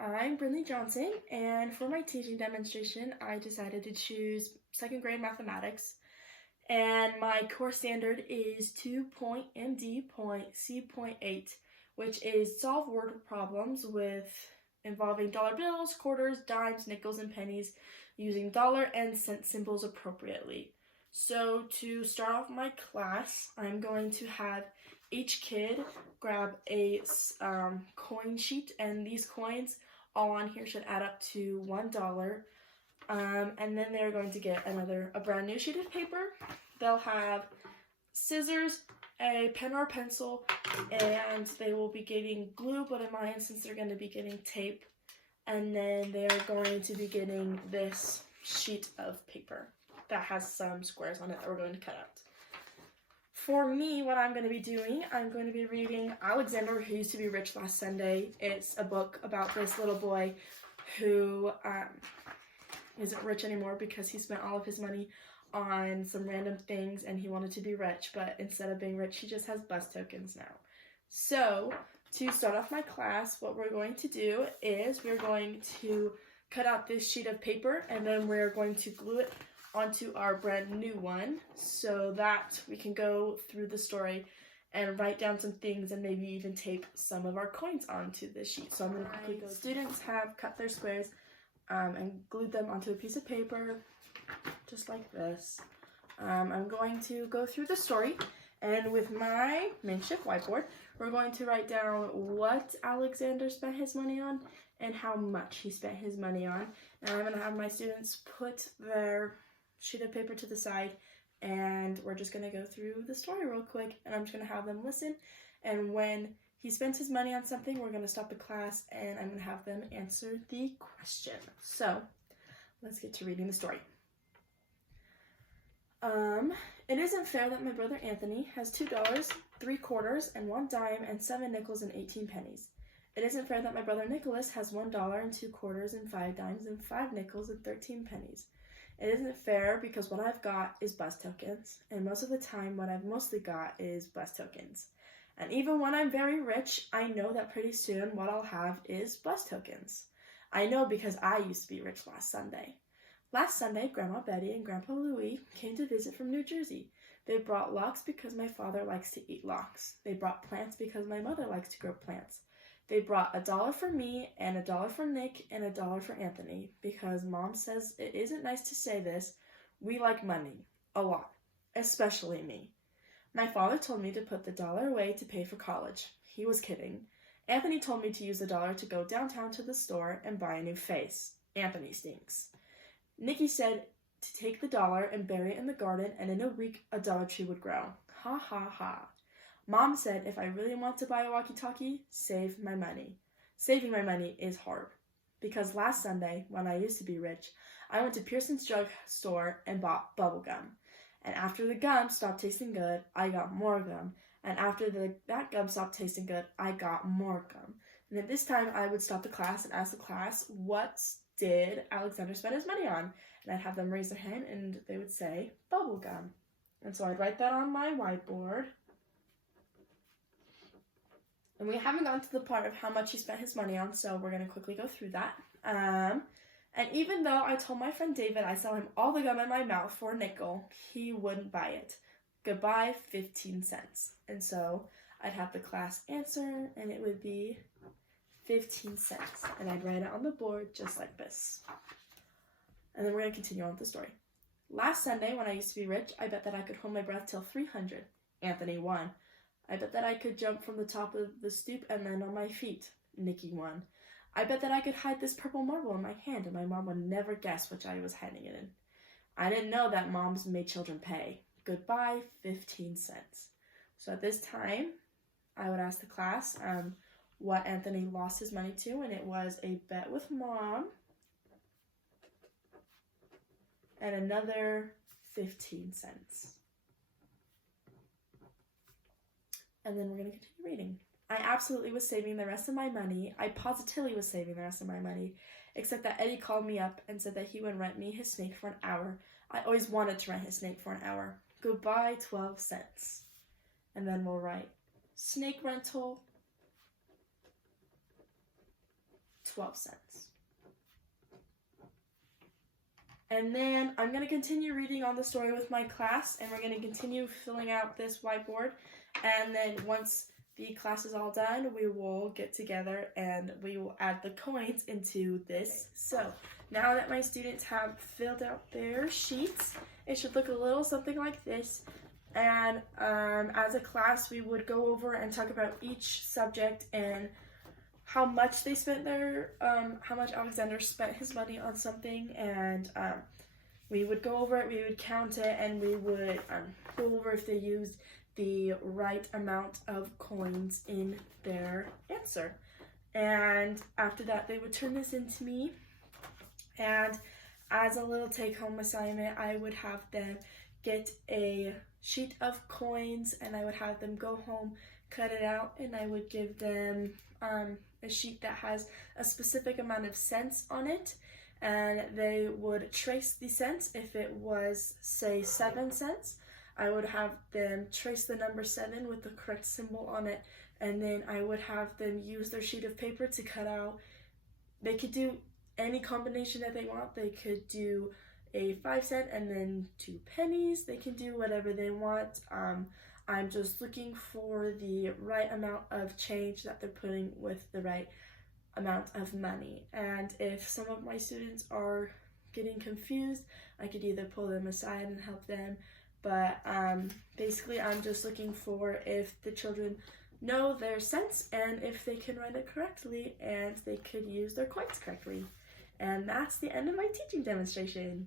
I'm Brinley Johnson, and for my teaching demonstration, I decided to choose second grade mathematics, and my core standard is 2.MD.C.8, which is solve word problems involving dollar bills, quarters, dimes, nickels, and pennies using dollar and cent symbols appropriately. So to start off my class, I'm going to have each kid grab a coin sheet, and these coins all on here should add up to $1. And then they're going to get a brand new sheet of paper. They'll have scissors, a pen or a pencil, and they will be getting glue, but in my instance they're going to be getting tape. And then they're going to be getting this sheet of paper that has some squares on it that we're going to cut out. For me, what I'm going to be doing, I'm going to be reading Alexander Who Used to Be Rich Last Sunday. It's a book about this little boy who isn't rich anymore because he spent all of his money on some random things and he wanted to be rich, but instead of being rich, he just has bus tokens now. So, to start off my class, what we're going to do is we're going to cut out this sheet of paper, and then we're going to glue it onto our brand new one so that we can go through the story and write down some things and maybe even tape some of our coins onto this sheet. So I'm going to quickly go. Students have cut their squares and glued them onto a piece of paper just like this. I'm going to go through the story, and with my makeshift whiteboard, we're going to write down what Alexander spent his money on and how much he spent his money on. And I'm going to have my students put their sheet of paper to the side, and we're just going to go through the story real quick, and I'm just going to have them listen, and when he spends his money on something, we're going to stop the class and I'm going to have them answer the question. So let's get to reading the story. It isn't fair that my brother Anthony has $2, 3 quarters, and 1 dime, and 7 nickels and 18 pennies. It isn't fair that my brother Nicholas has $1 and 2 quarters and 5 dimes and 5 nickels and 13 pennies. It isn't fair because what I've got is bus tokens, and most of the time what I've mostly got is bus tokens. And even when I'm very rich, I know that pretty soon what I'll have is bus tokens. I know because I used to be rich last Sunday. Last Sunday, Grandma Betty and Grandpa Louie came to visit from New Jersey. They brought lox because my father likes to eat lox. They brought plants because my mother likes to grow plants. They brought $1 for me, and $1 for Nick, and $1 for Anthony, because Mom says it isn't nice to say this. We like money. A lot. Especially me. My father told me to put the $1 away to pay for college. He was kidding. Anthony told me to use the $1 to go downtown to the store and buy a new face. Anthony stinks. Nikki said to take the $1 and bury it in the garden, and in a week a Dollar Tree would grow. Ha ha ha. Mom said if I really want to buy a walkie-talkie, save my money. Saving my money is hard. Because last Sunday, when I used to be rich, I went to Pearson's drug store and bought bubble gum. And after the gum stopped tasting good, I got more gum. And after that gum stopped tasting good, I got more gum. And at this time, I would stop the class and ask the class, what did Alexander spend his money on? And I'd have them raise their hand, and they would say, bubble gum. And so I'd write that on my whiteboard. And we haven't gotten to the part of how much he spent his money on, so we're going to quickly go through that. And even though I told my friend David I sell him all the gum in my mouth for a nickel, he wouldn't buy it. Goodbye, 15 cents. And so I'd have the class answer, and it would be 15 cents. And I'd write it on the board just like this. And then we're going to continue on with the story. Last Sunday, when I used to be rich, I bet that I could hold my breath till 300. Anthony won. I bet that I could jump from the top of the stoop and land on my feet. Nikki won. I bet that I could hide this purple marble in my hand and my mom would never guess which I was hiding it in. I didn't know that moms made children pay. Goodbye, 15 cents. So at this time, I would ask the class what Anthony lost his money to, and it was a bet with Mom and another 15 cents. And then we're going to continue reading. I absolutely was saving the rest of my money. I positively was saving the rest of my money, except that Eddie called me up and said that he would rent me his snake for an hour. I always wanted to rent his snake for an hour. Goodbye, 12 cents. And then we'll write snake rental, 12 cents. And then I'm going to continue reading on the story with my class, and we're going to continue filling out this whiteboard. And then once the class is all done, we will get together and we will add the coins into this. So now that my students have filled out their sheets, it should look a little something like this. And as a class, we would go over and talk about each subject and how much they spent how much Alexander spent his money on something, and we would go over it, we would count it, and we would go over if they used the right amount of coins in their answer. And after that, they would turn this into me, and as a little take-home assignment, I would have them get a sheet of coins, and I would have them go home, cut it out, and I would give them a sheet that has a specific amount of cents on it, and they would trace the cents. If it was, say, 7 cents, I would have them trace the number 7 with the correct symbol on it, and then I would have them use their sheet of paper to cut out. They could do any combination that they want. They could do a 5 cent and then 2 pennies. They can do whatever they want. I'm just looking for the right amount of change that they're putting with the right amount of money. And if some of my students are getting confused, I could either pull them aside and help them. But basically, I'm just looking for if the children know their cents and if they can write it correctly and they could use their coins correctly. And that's the end of my teaching demonstration.